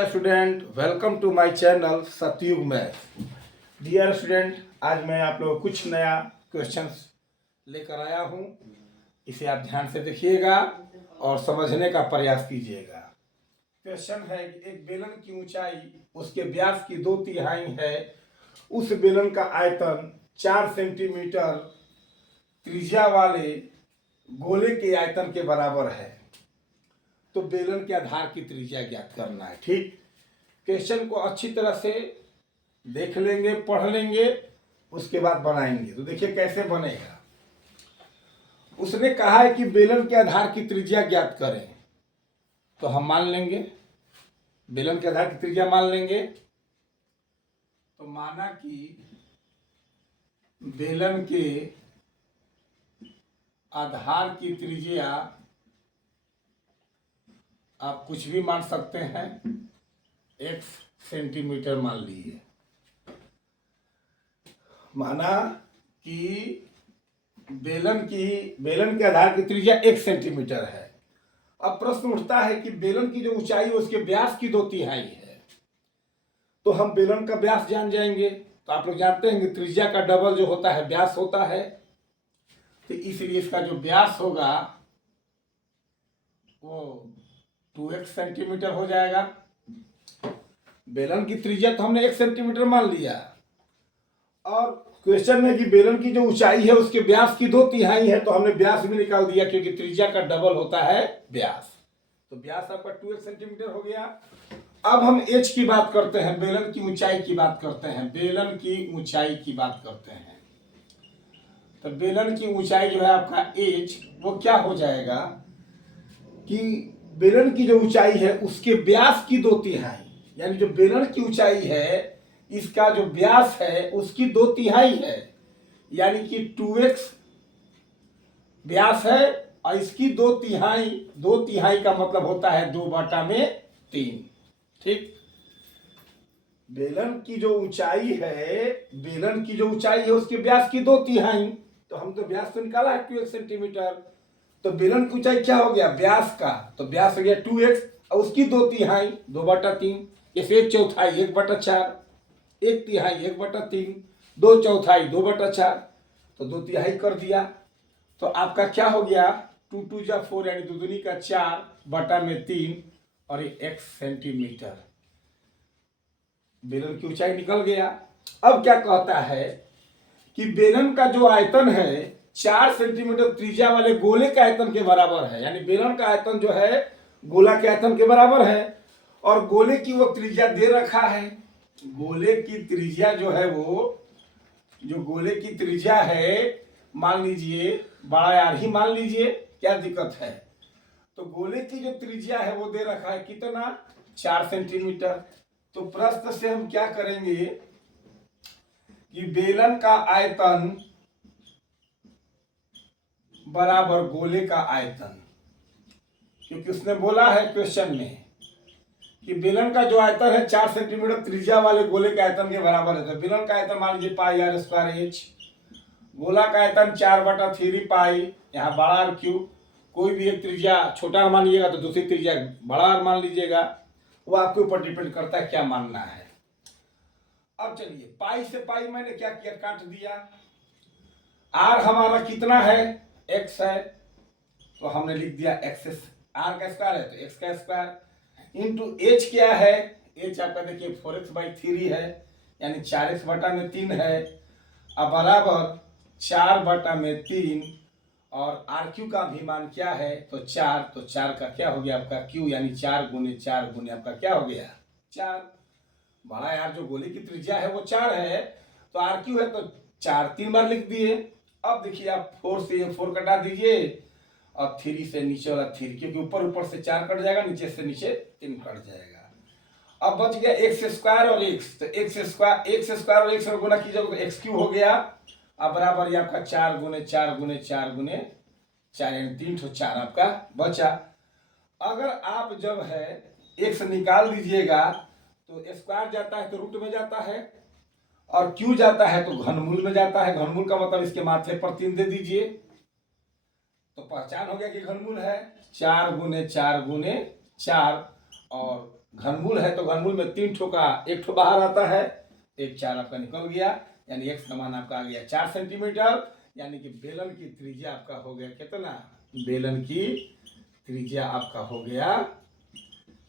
Dear student, welcome to my channel Satyug math. Dear student, आज मैं आप लोगों को कुछ नया क्वेश्चंस लेकर आया हूं। इसे आप ध्यान से देखिएगा और समझने का प्रयास कीजिएगा। क्वेश्चन है कि एक बेलन की ऊंचाई उसके व्यास की 2/3 है। उस बेलन का आयतन 4 सेंटीमीटर त्रिज्या वाले गोले के आयतन के बराबर है। तो बेलन के आधार की त्रिज्या ज्ञात करना है। ठीक, क्वेश्चन को अच्छी तरह से देख लेंगे, पढ़ लेंगे, उसके बाद बनाएंगे। तो देखिए कैसे बनेगा। उसने कहा है कि बेलन के आधार की त्रिज्या ज्ञात करें, तो हम मान लेंगे बेलन के आधार की त्रिज्या मान लेंगे। तो माना कि बेलन के आधार की त्रिज्या आप कुछ भी मान सकते हैं, x सेंटीमीटर मान लीजिए। माना कि बेलन के आधार की त्रिज्या 1 सेंटीमीटर है। अब प्रश्न उठता है कि बेलन की जो ऊंचाई है उसके व्यास की 2/3 है। तो हम बेलन का व्यास जान जाएंगे। तो आप लोग जानते हैं कि त्रिज्या का डबल जो होता है व्यास होता है। तो इसलिए इसका जो व्यास होगा वो 2x सेंटीमीटर हो जाएगा। बेलन की त्रिज्या तो हमने 1 सेंटीमीटर मान लिया, और क्वेश्चन में कि बेलन की जो ऊंचाई है उसके व्यास की 2/3 है, तो हमने व्यास भी निकाल दिया क्योंकि त्रिज्या का डबल होता है व्यास। तो व्यास आपका 2x सेंटीमीटर हो गया। अब हम h की बात करते हैं, बेलन की ऊंचाई की बात करते हैं। बेलन की ऊंचाई की बात करते हैं। तो बेलन की ऊंचाई जो है आपका h, वो क्या हो जाएगा कि बेलन की जो ऊंचाई है उसके व्यास की 2/3, यानी जो बेलन की ऊंचाई है इसका जो व्यास है उसकी 2/3 है, यानी कि 2x व्यास है और इसकी 2/3 का मतलब होता है 2/3। ठीक, बेलन की जो ऊंचाई है उसके व्यास की 2/3। तो हम तो व्यास तो निकाला है 2x सेंटीमीटर। तो बेलन की ऊंचाई क्या हो गया व्यास का, तो व्यास हो गया 2x और उसकी 2/3 2/3। इसे 1/4 1/4, 1/3 1/3, 2/4 2/4, तो 2/3 कर दिया। तो आपका क्या हो गया 2 2 जा 4, यानी दुगुनी का 4/3 और 1 सेंटीमीटर। बेलन की ऊंचाई निकल गया। अब क्या कहता है कि बेलन का जो आयतन है 4 सेंटीमीटर त्रिज्या वाले गोले के आयतन के बराबर है, यानी बेलन का आयतन जो है गोला के आयतन के बराबर है, और गोले की वो त्रिज्या दे रखा है। गोले की त्रिज्या जो है गोले की त्रिज्या है, मान लीजिए बड़ा आर ही मान लीजिए, क्या दिक्कत है। तो गोले की जो त्रिज्या है वो दे रखा है कितना 4 सेंटीमीटर। तो प्रश्न से हम क्या करेंगे कि बेलन का आयतन बराबर गोले का आयतन, क्योंकि उसने बोला है क्वेश्चन में कि बेलन का जो आयतन है 4 सेंटीमीटर त्रिज्या वाले गोले के आयतन के बराबर है। तो बेलन का आयतन मान लीजिए πr²h, गोला का आयतन 4/3 पाई, यहाँ बड़ा आर क्यूब। कोई भी एक त्रिज्या छोटा मान लीजिएगा तो दूसरी त्रिज्या बड़ा आर मान लीजिएगा, वो आपके ऊपर डिपेंड करता है क्या मानना है। अब चलिए पाई से पाई मैंने क्या किया, काट दिया। आर हमारा कितना है x है, तो हमने लिख दिया x, आर का स्क्वायर है तो x का स्क्वायर इंटू h क्या है, h आपका देखिए 4x/3 है, यानी 4x/3 है। अब बराबर 4/3, और आर क्यू का भी मान क्या है तो 4, तो 4 का क्या हो गया आपका क्यू, यानी 4 गुने 4 गुने आपका क्या हो गया 4। बड़ा यार जो गोले की त्रिज्या है वो 4 है, तो आर क्यू है तो 4 3 बार लिख दिए। अब देखिए आप 4 से 4 कटा दीजिए और 3 से नीचे वाला 3, क्योंकि ऊपर से 4 कट जाएगा, नीचे से नीचे 3 कट जाएगा। अब बच गया x² और x, तो x² और x गुना कीजिएगा तो x³ हो गया। अब बराबर ये आपका 4 गुने 4 गुने 4 गुने 4, यानी 3 तो 4 आपका बचा। अगर आप जब है x निकाल दीजिएगा तो स्क्वायर जाता है तो रूट में जाता है, और क्यू जाता है तो घनमूल में जाता है। घनमूल का मतलब इसके माथे पर 3 दे दीजिए, तो पहचान हो गया कि घनमूल है 4 गुने 4 गुने 4, और घनमूल है तो घनमूल में 3 ठो का 1 ठो बाहर आता है, 1 4 आपका निकल गया, यानी x का मान आपका आ गया 4 सेंटीमीटर। यानी कि बेलन की त्रिज्या आपका हो गया कितना, बेलन की त्रिज्या आपका हो गया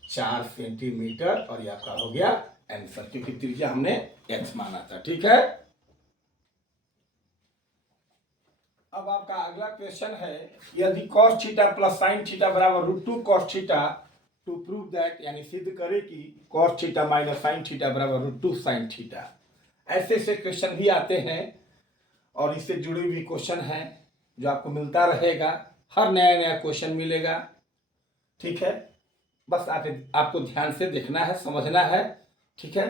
4 सेंटीमीटर और ये आपका हो गया आंसर, क्योंकि त्रिज्या हमने x माना था। ठीक है, अब आपका अगला क्वेश्चन है, यदि cos theta plus sin theta बराबर √2 cos theta, to prove that, यानी सिद्ध करे कि cos theta minus sin theta बराबर √2 sin थीटा। ऐसे ऐसे क्वेश्चन भी आते हैं और इससे जुड़े हुए क्वेश्चन हैं जो आपको मिलता रहेगा, हर नया नया क्वेश्चन मिलेगा। ठीक है, बस आपको ध्यान से देखना है, समझना है। ठीक है,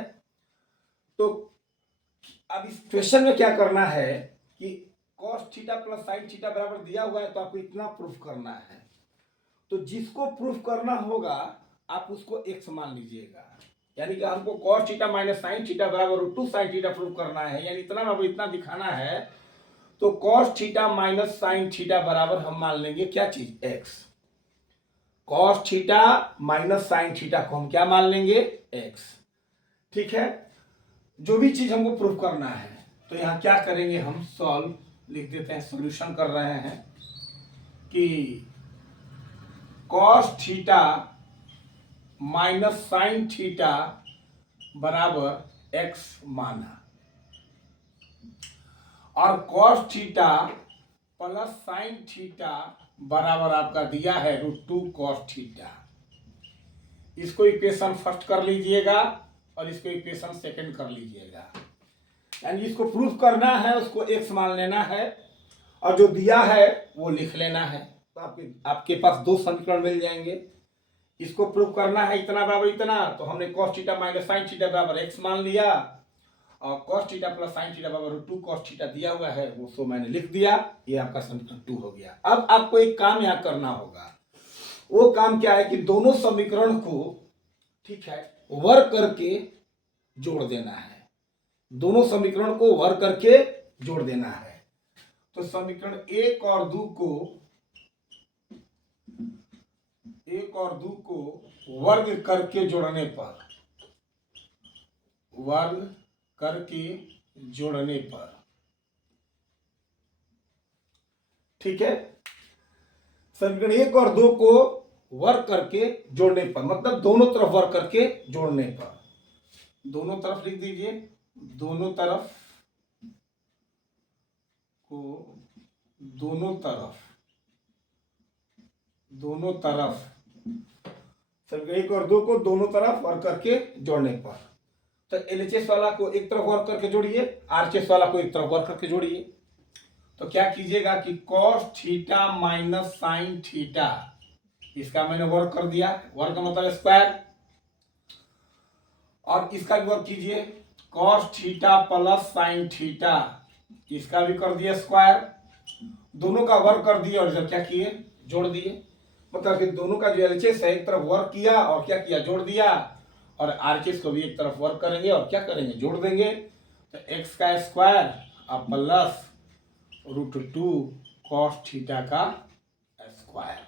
तो अब इस क्वेश्चन में क्या करना है कि cos theta plus sin theta बराबर दिया हुआ है तो आपको इतना प्रूफ करना है। तो जिसको प्रूफ करना होगा आप उसको x मान लीजिएगा, यानी कि हमको cos theta minus sin theta बराबर √2 sin थीटा प्रूफ करना है, यानी इतना बाबू इतना दिखाना है। तो cos theta minus sin theta बराबर हम मान लेंगे क्या चीज, x। cos theta minus sin theta को हम क्या मान लेंगे, x। ठीक है, जो भी चीज हमको प्रूफ करना है तो यहाँ क्या करेंगे, हम सॉल्व लिख देते हैं, सॉल्यूशन कर रहे हैं कि cos theta minus sin theta बराबर x माना और cos theta plus sin theta बराबर आपका दिया है √2 cos थीटा। इसको इक्वेशन फर्स्ट कर लीजिएगा और इसको इक्वेशन सेकंड कर लीजिएगा, यानी इसको प्रूफ करना है उसको x मान लेना है और जो दिया है वो लिख लेना है। तो आपके पास 2 समीकरण मिल जाएंगे। इसको प्रूफ करना है इतना बराबर इतना, तो हमने cos theta minus sin theta बराबर x मान लिया और cos theta plus sin theta बराबर √2 cos थीटा दिया हुआ है वो सो मैंने लिख दिया। ये आपका समीकरण 2 हो गया। अब आपको एक काम यहाँ करना होगा, वो काम क्या है कि दोनों समीकरण को, ठीक है, वर्क करके जोड़ देना है। दोनों समीकरण को वर्क करके जोड़ देना है। तो समीकरण 1 और 2 को वर्ग करके जोड़ने पर, ठीक है, समीकरण 1 और 2 को वर्क करके जोड़ने पर, मतलब दोनों तरफ वर्क करके जोड़ने पर, दोनों तरफ लिख दीजिए, दोनों तरफ समीकरण 1 और 2 को दोनों तरफ वर्क करके जोड़ने पर, तो LHS वाला को एक तरफ वर्क करके जोड़िए, RHS वाला को एक तरफ वर्क करके जोड़िए। तो क्या कीजिएगा कि cos theta minus sin theta, इसका मैंने वर्क कर दिया, वर्क का मतलब स्क्वायर, और इसका भी वर्क कीजिए cos theta plus sin theta, इसका भी कर दिया स्क्वायर। दोनों का वर्क कर दिया और जब क्या किए, जोड़ दिए। मतलब कि दोनों का जो LHS है एक तरफ वर्क किया और क्या किया, जोड़ दिया, और RHS को भी एक तरफ वर्क करेंगे और क्या करेंगे, जोड़ देंगे। तो x का स्क्वायर और प्लस √2 cos थीटा का स्क्वायर।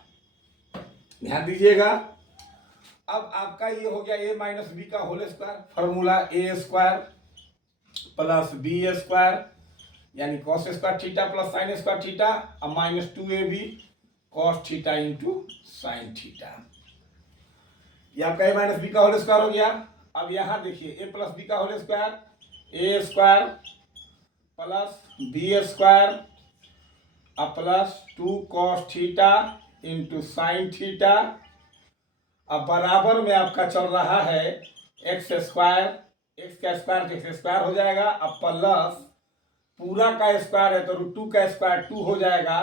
ध्यान दीजिएगा। अब आपका ये हो गया a माइनस बी का whole square, formula a square plus b square, यानी cos square theta plus sin square theta, अब minus 2ab cos theta into sin theta. ये आपका a माइनस बी का होल स्क्वायर हो गया। अब यहां देखिए a प्लस बी का whole square, a square plus b square अब plus 2 cos theta into sin theta. अब बराबर में आपका चल रहा है एक्स स्क्वायर, एक्स का स्क्वायर तो एक्स स्क्वायर हो जाएगा, अब प्लस पूरा का स्क्वायर है तो √2 का स्क्वायर 2 हो जाएगा,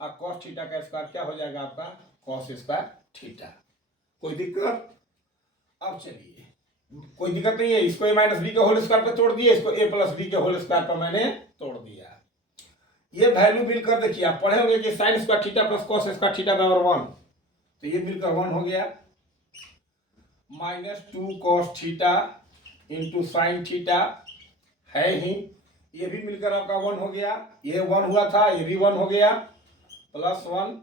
और cos थीटा का स्क्वायर क्या हो जाएगा आपका, cos स्क्वायर थीटा। कोई दिक्कत? अब चलिए, कोई दिक्कत नहीं है। इसको a माइनस बी के होल स्क्वायर पर तोड़ दिए, इसको a प्लस बी के होल स्क्वायर पर मैंने तोड़ दिया। ये वैल्यू मिलकर देखिए, आप पढ़े होंगे कि sin square theta plus cos square theta बराबर 1, तो ये मिलकर 1 हो गया, minus 2 cos theta into sine theta है ही, ये भी मिलकर आपका 1 हो गया, ये 1 हुआ था, ये भी 1 हो गया, प्लस 1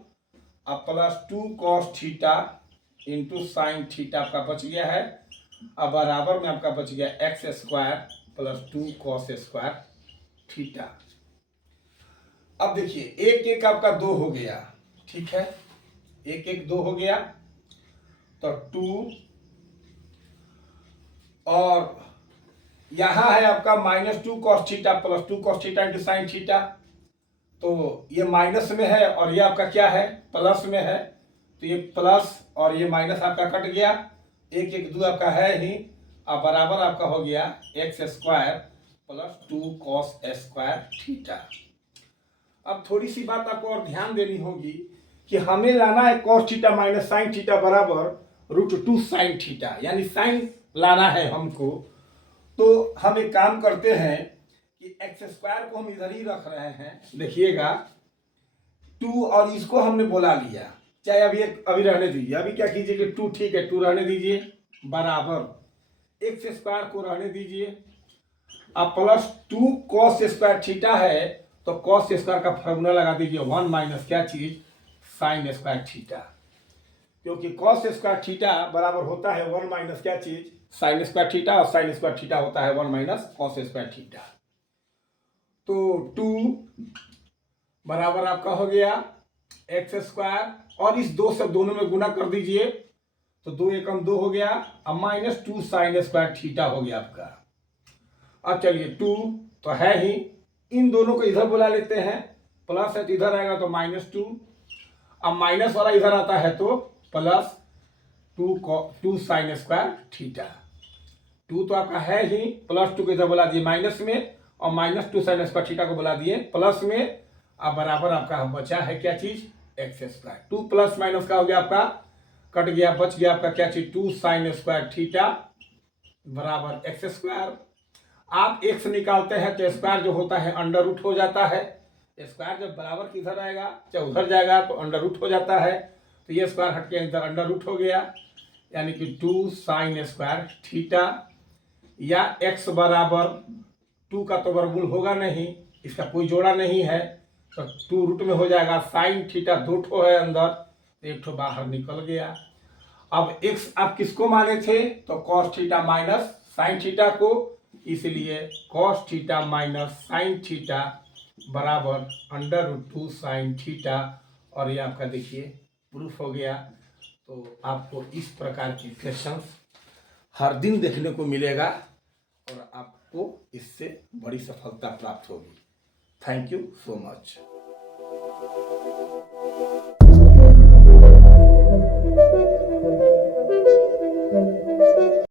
अब plus 2 cos theta into sine theta आपका बच गया है। अब बराबर में आपका बच गया x square plus 2 cos square theta. अब देखिए एक एक आपका 2 हो गया, ठीक है, एक एक 2 हो गया, तो 2 और यहां है आपका -2 cos theta plus 2 cos theta into sine theta. तो ये माइनस में है और ये आपका क्या है, प्लस में है, तो ये प्लस और ये माइनस आपका कट गया, एक एक 2 आपका है ही। अब बराबर आपका हो गया x square plus 2 cos square theta. अब थोड़ी सी बात आपको और ध्यान देनी होगी कि हमें लाना है cos theta minus sine theta बराबर √2 साइन थीटा, यानी साइन लाना है हमको। तो हम एक काम करते हैं कि एक्स स्क्वायर को हम इधर ही रख रहे हैं, देखिएगा 2 और इसको हमने बोला लिया, चाहे अभी रहने दीजिए, अभी क्या कीजिए कि 2 ठीक है 2 रहने दीजिए, बराबर एक्स स्क्वायर को रहने दीजिए। अब प्लस 2 कॉस स्क्वायर थीटा है, तो कॉस स्क्वायर का फॉर्मूला लगा दीजिए 1 माइनस क्या चीज, साइन स्क्वायर थीटा, क्योंकि कॉस स्क्वायर थीटा बराबर होता है 1 माइनस क्या चीज, साइन स्क्वायर थीटा, और साइन स्क्वायर थीटा होता है 1 माइनस कॉस स्क्वायर थीटा। तो 2 बराबर आपका हो गया एक्स स्क्वायर, और इस 2 से दोनों में गुना कर दीजिए, तो 2 एकम 2 हो गया, अब -2 साइन स्क्वायर थीटा हो गया आपका। अब चलिए 2 तो है ही, इन दोनों को इधर बुला लेते हैं, प्लस है तो इधर आएगा तो -2, अब माइनस वाला इधर आता है तो प्लस 2 साइन स्क्वायर थीटा। 2 तो आपका है ही, प्लस 2 को इधर बुला दिए माइनस में, और -2 साइन स्क्वायर थीटा को बुला दिए प्लस में। अब बराबर आपका बचा है क्या चीज, एक्स स्क्वायर। 2 प्लस माइनस का हो गया आपका, कट गया, बच गया आपका क्या चीज, 2 साइन स्क्वायर थीटा बराबर एक्स स्क्वायर। आप एक्स निकालते हैं तो स्क्वायर जो होता है अंडर रूट हो जाता है, स्क्वायर जब बराबर किधर आएगा, चाहे उधर जाएगा तो अंडर रूट हो जाता है, तो ये स्क्वायर हट के इधर अंडर रूट हो गया, यानी कि 2 साइन स्क्वायर थीटा, या x बराबर 2 का तो वर्गमूल होगा नहीं, इसका कोई जोड़ा नहीं है, तो 2 रूट में हो जाएगा, साइन थीटा 2 ठो है अंदर, तो 1 ठो बाहर निकल गया। अब x आप किसको माने थे, तो cos theta minus sine theta को, इसलिए cos theta minus sine theta बराबर √2 साइन थीटा, और ये आपका देखिए प्रूफ हो गया। तो आपको इस प्रकार की क्वेश्चंस हर दिन देखने को मिलेगा और आपको इससे बड़ी सफलता प्राप्त होगी। Thank you so much.